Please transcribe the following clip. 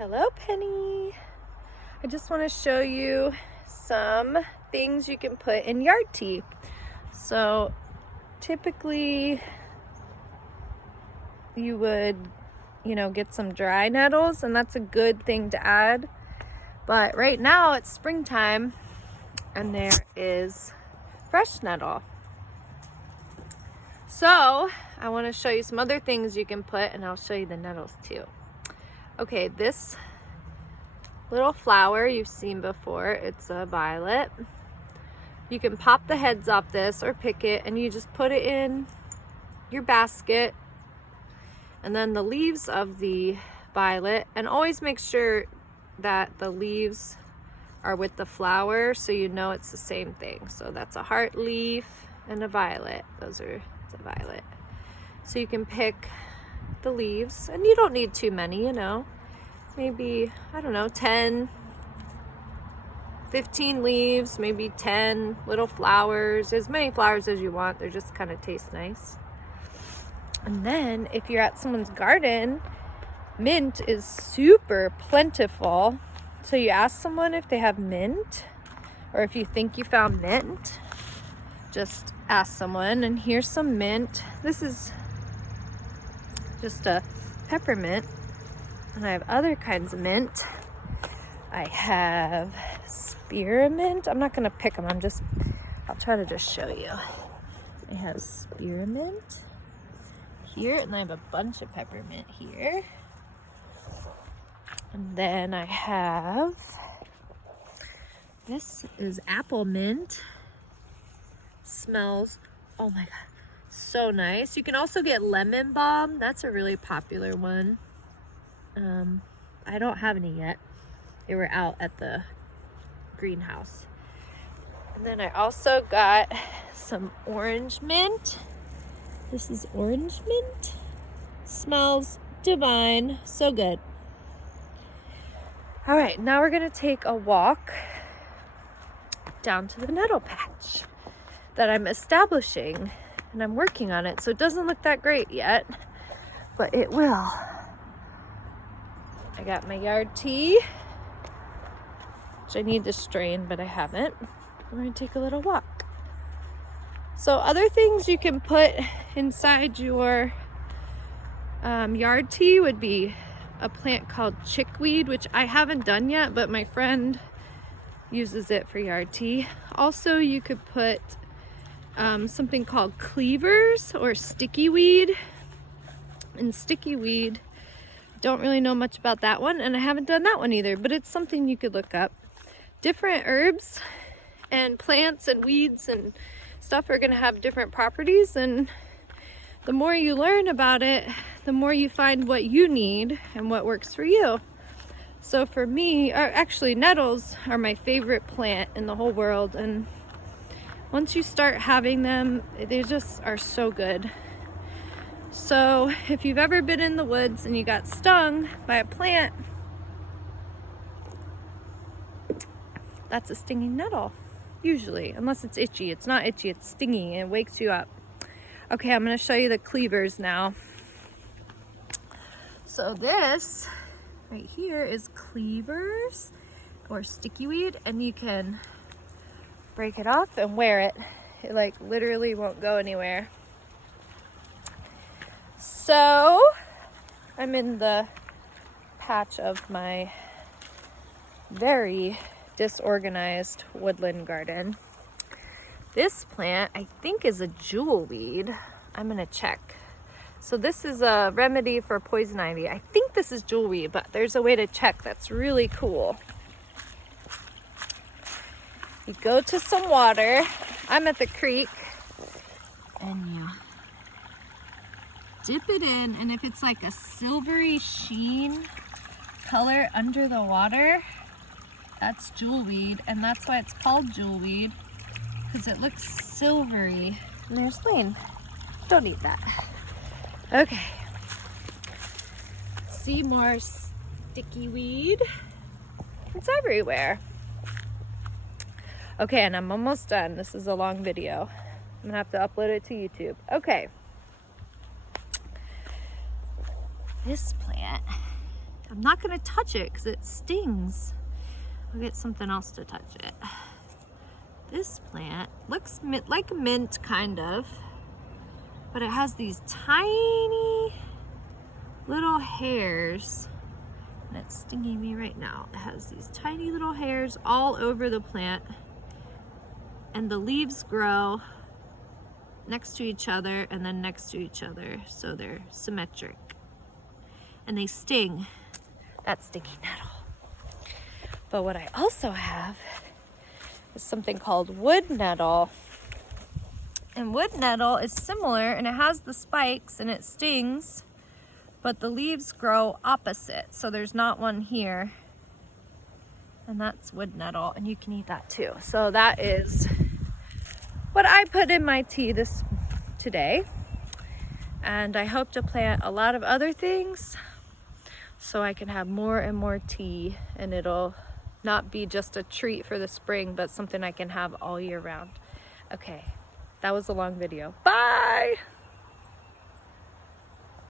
Hello, Penny. I just want to show you some things you can put in yard tea. So typically you would, get some dry nettles, and that's a good thing to add. But right now it's springtime and there is fresh nettle. So I want to show you some other things you can put, and I'll show you the nettles too. Okay, this little flower you've seen before, it's a violet. You can pop the heads off this or pick it, and you just put it in your basket. And then the leaves of the violet, and always make sure that the leaves are with the flower so you know it's the same thing. So that's a heart leaf and a violet. It's a violet. So you can pick the leaves, and you don't need too many, maybe, 10, 15 leaves, maybe 10 little flowers, as many flowers as you want. They just kind of taste nice. And then if you're at someone's garden, mint is super plentiful. So you ask someone if they have mint, or if you think you found mint, just ask someone. And here's some mint. This is just a peppermint, and I have other kinds of mint. I have spearmint. I'm not gonna pick them, I'll try to just show you. I have spearmint here, and I have a bunch of peppermint here. And then I have, this is apple mint. Smells, oh my god, so nice. You can also get lemon balm. That's a really popular one. I don't have any yet. They were out at the greenhouse. And then I also got some orange mint. This is orange mint. Smells divine, so good. All right, now we're gonna take a walk down to the nettle patch that I'm establishing, and I'm working on it, so it doesn't look that great yet, but it will. I got my yard tea, which I need to strain, but I haven't. We're gonna take a little walk. So other things you can put inside your yard tea would be a plant called chickweed, which I haven't done yet, but my friend uses it for yard tea. Also, you could put something called cleavers or sticky weed. And sticky weed, don't really know much about that one, and I haven't done that one either, but it's something you could look up. Different herbs and plants and weeds and stuff are going to have different properties, and the more you learn about it, the more you find what you need and what works for you. So for me, actually nettles are my favorite plant in the whole world, and once you start having them, they just are so good. So if you've ever been in the woods and you got stung by a plant, that's a stinging nettle, usually, unless it's itchy. It's not itchy, it's stinging, and it wakes you up. Okay, I'm gonna show you the cleavers now. So this right here is cleavers or sticky weed, and you can break it off and wear it. It literally won't go anywhere. So I'm in the patch of my very disorganized woodland garden. This plant I think is a jewel weed. I'm gonna check. So this is a remedy for poison ivy. I think this is jewel weed, but there's a way to check that's really cool. You go to some water. I'm at the creek, and you dip it in, and if it's like a silvery sheen color under the water, that's jewel weed, and that's why it's called jewel weed, because it looks silvery. And there's Lane. Don't eat that. Okay. See more sticky weed. It's everywhere. Okay, and I'm almost done. This is a long video. I'm gonna have to upload it to YouTube. Okay. This plant I'm not gonna touch it because it stings. I'll get something else to touch it. This plant looks like mint, kind of, but it has these tiny little hairs, and it's stinging me right now. It has these tiny little hairs all over the plant, and the leaves grow next to each other and then next to each other, so they're symmetric, and they sting. That stinging nettle. But what I also have is something called wood nettle. And wood nettle is similar, and it has the spikes and it stings, but the leaves grow opposite. So there's not one here. And that's wood nettle, and you can eat that too. So that is what I put in my tea today. And I hope to plant a lot of other things so I can have more and more tea, and it'll not be just a treat for the spring, but something I can have all year round. Okay, that was a long video. Bye!